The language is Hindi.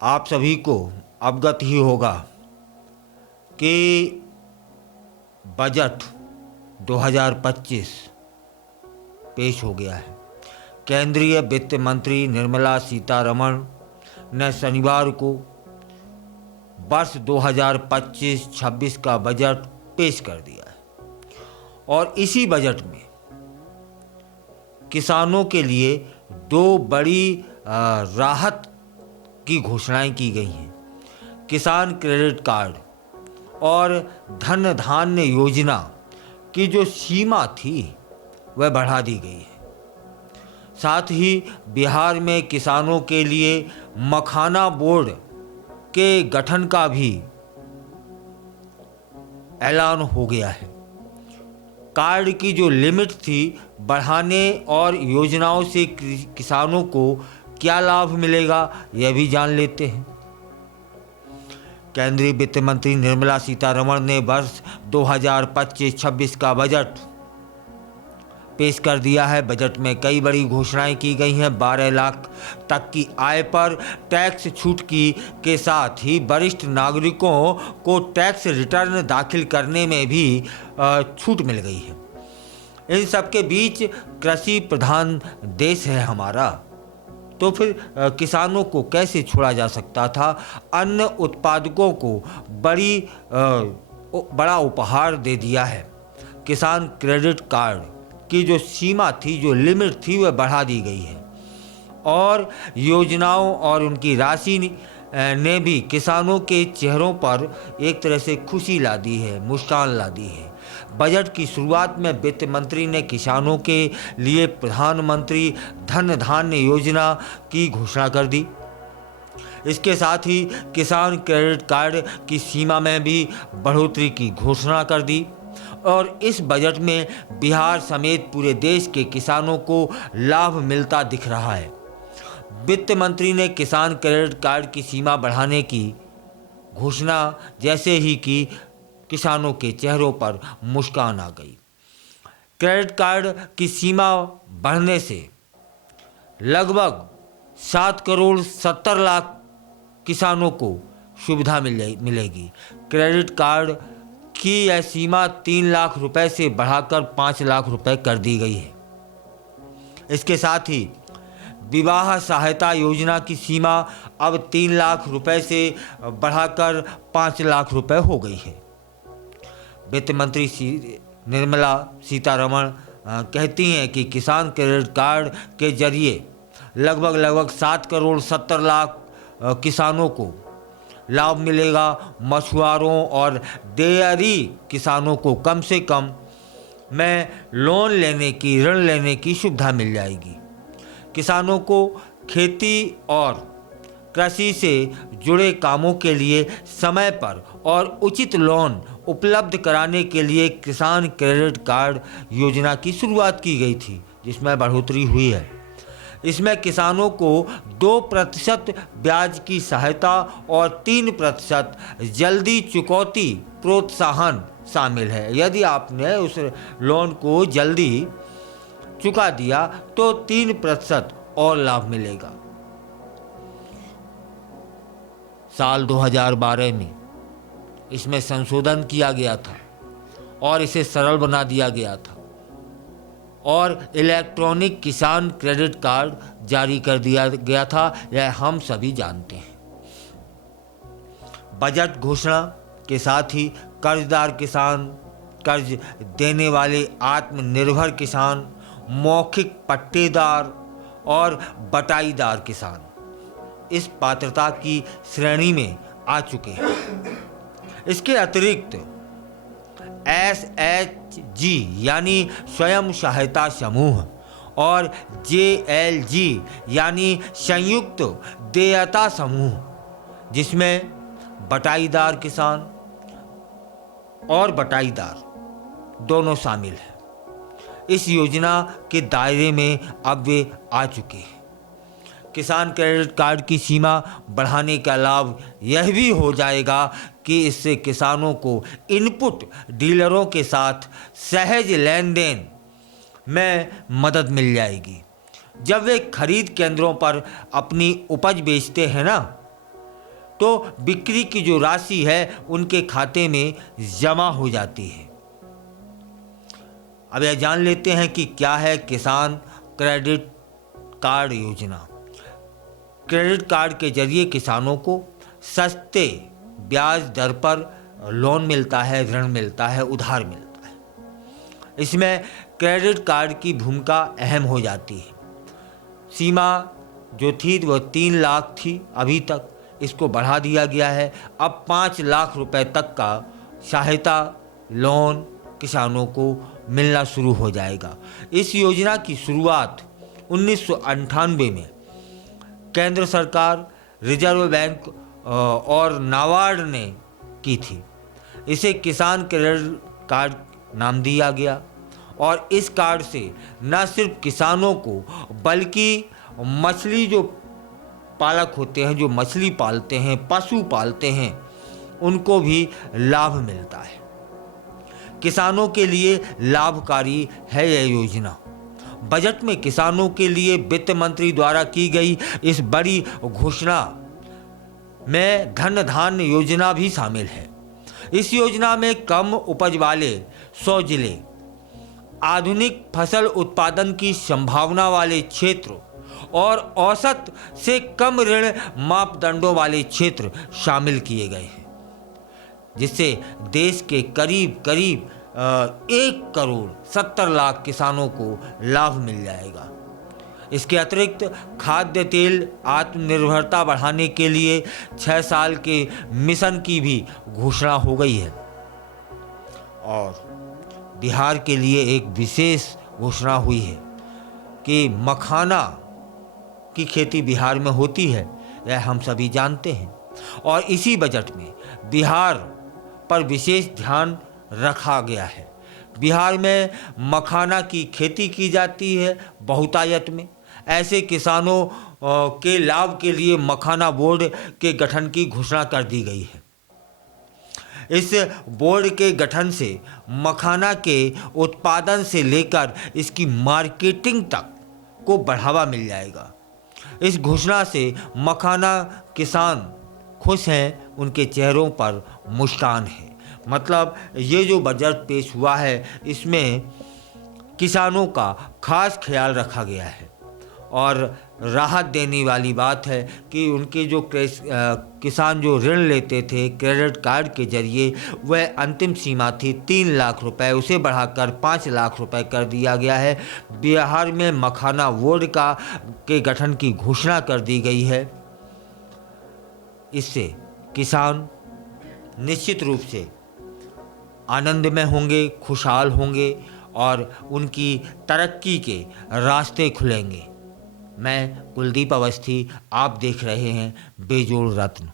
आप सभी को अवगत ही होगा कि बजट 2025 पेश हो गया है। केंद्रीय वित्त मंत्री निर्मला सीतारमण ने शनिवार को वर्ष 2025-26 का बजट पेश कर दिया है और इसी बजट में किसानों के लिए दो बड़ी राहत की घोषणाएं की गई हैं। किसान क्रेडिट कार्ड और धन धान्य योजना की जो सीमा थी वह बढ़ा दी गई है। साथ ही बिहार में किसानों के लिए मखाना बोर्ड के गठन का भी ऐलान हो गया है। कार्ड की जो लिमिट थी बढ़ाने और योजनाओं से किसानों को क्या लाभ मिलेगा यह भी जान लेते हैं। केंद्रीय वित्त मंत्री निर्मला सीतारमण ने वर्ष 2025-26 का बजट पेश कर दिया है। बजट में कई बड़ी घोषणाएं की गई हैं। 12 लाख तक की आय पर टैक्स छूट के साथ ही वरिष्ठ नागरिकों को टैक्स रिटर्न दाखिल करने में भी छूट मिल गई है। इन सबके बीच कृषि प्रधान देश है हमारा, तो फिर किसानों को कैसे छोड़ा जा सकता था। अन्न उत्पादकों को बड़ा उपहार दे दिया है। किसान क्रेडिट कार्ड की जो सीमा थी, जो लिमिट थी, वह बढ़ा दी गई है और योजनाओं और उनकी राशि ने भी किसानों के चेहरों पर एक तरह से खुशी ला दी है, मुस्कान ला दी है। बजट की शुरुआत में वित्त मंत्री ने किसानों के लिए प्रधानमंत्री धन धान्य योजना की घोषणा कर दी। इसके साथ ही किसान क्रेडिट कार्ड की सीमा में भी बढ़ोतरी की घोषणा कर दी और इस बजट में बिहार समेत पूरे देश के किसानों को लाभ मिलता दिख रहा है। वित्त मंत्री ने किसान क्रेडिट कार्ड की सीमा बढ़ाने की घोषणा जैसे ही की, किसानों के चेहरों पर मुस्कान आ गई। क्रेडिट कार्ड की सीमा बढ़ने से लगभग 7 करोड़ 70 लाख किसानों को सुविधा मिलेगी। क्रेडिट कार्ड की यह सीमा 3 लाख रुपए से बढ़ाकर 5 लाख रुपए कर दी गई है। इसके साथ ही विवाह सहायता योजना की सीमा अब 3 लाख रुपए से बढ़ाकर 5 लाख रुपए हो गई है। वित्त मंत्री निर्मला सीतारमण कहती हैं कि किसान क्रेडिट कार्ड के जरिए लगभग 7 करोड़ 70 लाख किसानों को लाभ मिलेगा। मछुआरों और डेयरी किसानों को कम से कम में ऋण लेने की सुविधा मिल जाएगी। किसानों को खेती और कृषि से जुड़े कामों के लिए समय पर और उचित लोन उपलब्ध कराने के लिए किसान क्रेडिट कार्ड योजना की शुरुआत की गई थी, जिसमें बढ़ोतरी हुई है। इसमें किसानों को 2% ब्याज की सहायता और 3% जल्दी चुकौती प्रोत्साहन शामिल है। यदि आपने उस लोन को जल्दी चुका दिया तो 3% और लाभ मिलेगा। साल 2012 में इसमें संशोधन किया गया था और इसे सरल बना दिया गया था और इलेक्ट्रॉनिक किसान क्रेडिट कार्ड जारी कर दिया गया था। यह हम सभी जानते हैं। बजट घोषणा के साथ ही कर्जदार किसान, कर्ज देने वाले आत्मनिर्भर किसान, मौखिक पट्टेदार और बटाईदार किसान इस पात्रता की श्रेणी में आ चुके हैं। इसके अतिरिक्त SHG यानी स्वयं सहायता समूह और JLG यानी संयुक्त देयता समूह, जिसमें बटाईदार किसान और बटाईदार दोनों शामिल हैं, इस योजना के दायरे में अब वे आ चुके हैं। किसान क्रेडिट कार्ड की सीमा बढ़ाने का लाभ यह भी हो जाएगा कि इससे किसानों को इनपुट डीलरों के साथ सहज लेन देन में मदद मिल जाएगी। जब वे खरीद केंद्रों पर अपनी उपज बेचते हैं ना, तो बिक्री की जो राशि है उनके खाते में जमा हो जाती है। अब यह जान लेते हैं कि क्या है किसान क्रेडिट कार्ड योजना। क्रेडिट कार्ड के जरिए किसानों को सस्ते ब्याज दर पर लोन मिलता है, ऋण मिलता है, उधार मिलता है। इसमें क्रेडिट कार्ड की भूमिका अहम हो जाती है। सीमा जो थी वह 3 लाख थी अभी तक, इसको बढ़ा दिया गया है। अब 5 लाख रुपए तक का सहायता लोन किसानों को मिलना शुरू हो जाएगा। इस योजना की शुरुआत 1998 में केंद्र सरकार, रिजर्व बैंक और नाबार्ड ने की थी। इसे किसान क्रेडिट कार्ड नाम दिया गया और इस कार्ड से न सिर्फ किसानों को बल्कि मछली जो पालक होते हैं, जो मछली पालते हैं, पशु पालते हैं, उनको भी लाभ मिलता है। किसानों के लिए लाभकारी है यह योजना। बजट में किसानों के लिए वित्त मंत्री द्वारा की गई इस बड़ी घोषणा में धन धान्य योजना भी शामिल है। इस योजना में कम उपज वाले 100 जिले, आधुनिक फसल उत्पादन की संभावना वाले क्षेत्र और औसत से कम ऋण मापदंडों वाले क्षेत्र शामिल किए गए हैं, जिससे देश के करीब 1,70,00,000 किसानों को लाभ मिल जाएगा। इसके अतिरिक्त खाद्य तेल आत्मनिर्भरता बढ़ाने के लिए 6 साल के मिशन की भी घोषणा हो गई है। और बिहार के लिए एक विशेष घोषणा हुई है कि मखाना की खेती बिहार में होती है, यह हम सभी जानते हैं। और इसी बजट में बिहार पर विशेष ध्यान रखा गया है। बिहार में मखाना की खेती की जाती है बहुतायत में। ऐसे किसानों के लाभ के लिए मखाना बोर्ड के गठन की घोषणा कर दी गई है। इस बोर्ड के गठन से मखाना के उत्पादन से लेकर इसकी मार्केटिंग तक को बढ़ावा मिल जाएगा। इस घोषणा से मखाना किसान खुश हैं, उनके चेहरों पर मुस्कान है। मतलब ये जो बजट पेश हुआ है, इसमें किसानों का खास ख्याल रखा गया है और राहत देने वाली बात है कि उनके जो किसान जो ऋण लेते थे क्रेडिट कार्ड के जरिए, वह अंतिम सीमा थी 3 लाख रुपए, उसे बढ़ाकर 5 लाख रुपए कर दिया गया है। बिहार में मखाना बोर्ड के गठन की घोषणा कर दी गई है। इससे किसान निश्चित रूप से आनंद में होंगे, खुशहाल होंगे और उनकी तरक्की के रास्ते खुलेंगे। मैं कुलदीप अवस्थी, आप देख रहे हैं बेजोड़ रत्न।